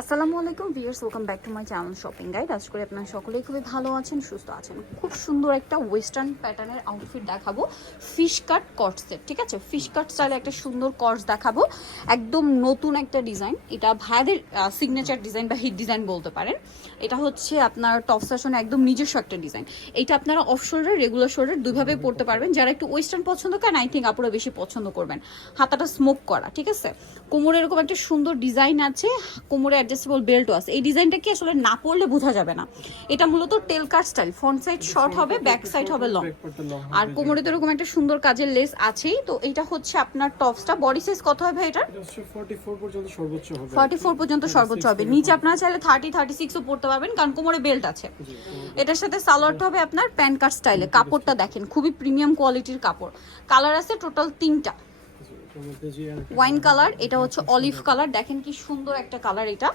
আসসালামু আলাইকুম viewers welcome back to my channel shopping guide. আজ করে আপনারা সকলেই খুবই ভালো আছেন, সুস্থ আছেন। খুব সুন্দর একটা ওয়েস্টার্ন প্যাটার্নের আউটফিট দেখাবো। ফিশ কাট কট সেট ঠিক আছে? ফিশ কাট স্টাইলে একটা সুন্দর কটস দেখাবো। একদম নতুন একটা ডিজাইন এটা ভাইয়াদের সিগনেচার ডিজাইন বা হিট ডিজাইন বলতে পারেন। এটা হচ্ছে আপনার টপ সেশনে একদম নিজস্ব একটা ডিজাইন এটা আপনারা অফ শোল্ডার রেগুলার শোল্ডার দুইভাবে পড়তে পারবেন। যারা একটু ওয়েস্টার্ন পছন্দ করেন আই থিঙ্ক আপুরা বেশি পছন্দ করবেন। হাতাটা স্মোক করা, ঠিক আছে? কোমরে এরকম একটা সুন্দর ডিজাইন আছে। কোমরে অ্যাডজাস্টেবল বেল্টও আছে। এই ডিজাইনটা কি আসলে না পড়লে বোঝা যাবে না। এটা মূলত tail cut style front side short হবে ব্যাক সাইড হবে লং আর কোমরে তো এরকম একটা সুন্দর কাজের লেস আছেই। তো এটা হচ্ছে আপনার টপসটা বডি সাইজ কত হবে এটার? এটা 44 পর্যন্ত সর্বোচ্চ হবে। ফর্টি ফোর পর্যন্ত সর্বোচ্চ হবে। নিচে আপনারা চাইলে থার্টি থার্টি সিক্সও পড়তে পারবেন কারণ কোমরে বেল্ট আছে। এটার সাথে সালোয়ারটা হবে আপনার প্যান কাট স্টাইলে কাপড়টা দেখেন খুবই প্রিমিয়াম কোয়ালিটির কাপড়। কালার আছে টোটাল তিনটা। ওয়াইন কালার এটা হচ্ছে অলিভ কালার দেখেন কি সুন্দর একটা কালার এটা।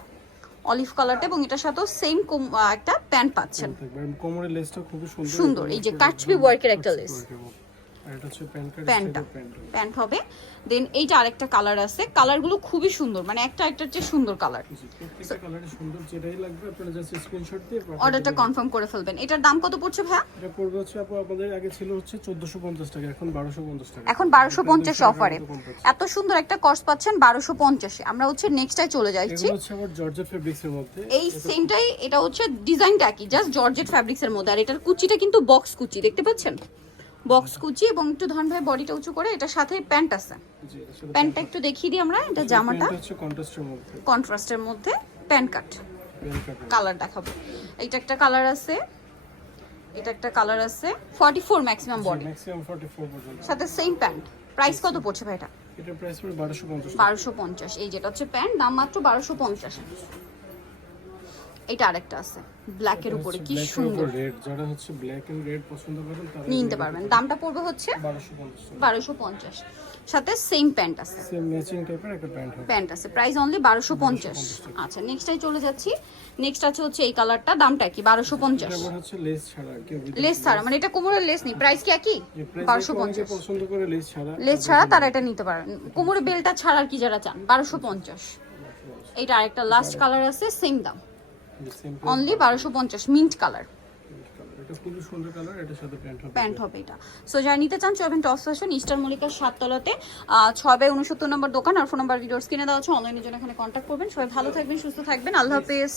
অলিভ কালারটা এবং এটার সাথেও সেম একটা প্যান্ট পাচ্ছেন। কোমরের লেসটা খুব সুন্দর সুন্দর, এই যে কাটছবি ওয়ার্কের একটা লেস। প্যান্ট প্যান্টটা প্যান্ট। প্যান্ট হবে। দেন এইটা আরেকটা কালার আছে। কালারগুলো খুবই সুন্দর। মানে একটা একটার চেয়ে সুন্দর কালার অর্ডারটা কনফার্ম করে ফেলবেন। এটার দাম কত পড়ছে ভাইয়া? এটা পড়বে হচ্ছে আপু আমাদের আগে ছিল হচ্ছে 1450 টাকা এখন 1250 টাকা। এখন বারোশো পঞ্চাশ এটা অফারে এত সুন্দর একটা কর্স পাচ্ছেন বারোশো পঞ্চাশে। আমরা হচ্ছে নেক্সটাই চলে যাচ্ছি। এগুলো হচ্ছে আবার জর্জেট ফেব্রিক্স এর মধ্যে। এই সেমটাই এটা হচ্ছে ডিজাইনটা কি জাস্ট জর্জেট ফ্যাব্রিক্স এর মধ্যে। আর এটার কুচিটা কিন্তু বক্স কুচি দেখতে পাচ্ছেন? বক্স কুচি এবং একটু ধরন ভাই বডিটা উঁচু করে এটা সাথে প্যান্ট আছে। প্যান্টটা একটু দেখিয়ে দিই আমরা এটা জামাটা। কন্ট্রাস্টের মধ্যে। কন্ট্রাস্টের মধ্যে প্যান্ট কাট। কালার দেখাবো। এইটা একটা কালার আছে এটা একটা কালার আছে forty four maximum body maximum 44 পর্যন্ত সাথে সেম প্যান্ট প্রাইস কত পড়ছে ভাই এটা? এটা প্রাইস পড়বে 1250 টাকা। বারোশো পঞ্চাশ। এই যেটা হচ্ছে প্যান্ট দাম মাত্র বারোশো পঞ্চাশ। এটা আরেকটা আছে ব্ল্যাকের উপরে কি সুন্দর। রেড যারা হচ্ছে ব্ল্যাক এন্ড রেড পছন্দ করেন তারা নিতে পারবেন। দামটা পড়বে হচ্ছে 1250 বারোশো পঞ্চাশ। সাথে সেম প্যান্ট আছে। সেম ম্যাচিং টাইপের একটা প্যান্ট হবে। প্যান্ট আছে। প্রাইস অনলি বারোশো পঞ্চাশ। আচ্ছা নেক্সটাই চলে যাচ্ছি। নেক্সট আছে হচ্ছে এই কালারটা দামটা কি? বারোশো পঞ্চাশ। এটা হচ্ছে লেস ছাড়া কি লেস ছাড়া মানে এটা কোমরের লেস নেই। প্রাইস কি একই? যে price বারোশো অনেকে পঞ্চাশ পছন্দ করে লেস ছাড়া লেস ছাড়া তারা এটা নিতে পারেন। কোমরে বেলটা ছাড়া আর কি যারা চান? বারোশো পঞ্চাশ। এইটা আরেকটা লাস্ট কালার আছে সেম দাম। অনলি বারোশো পঞ্চাশ মিন্ট কালার প্যান্ট হবে। এটা। সো যারা নিতে চান চলবেন টপ ফ্যাশন ইস্টার মল্লিকার সাততলাতে। আহ, ছয় বাই উনসত্তর নম্বর দোকান আর ফোন নাম্বার দেওয়া আছে। অনলাইনের জন্য এখানে কন্ট্যাক্ট করবেন। সবাই ভালো থাকবেন সুস্থ থাকবেন। আল্লাহ হাফেজ।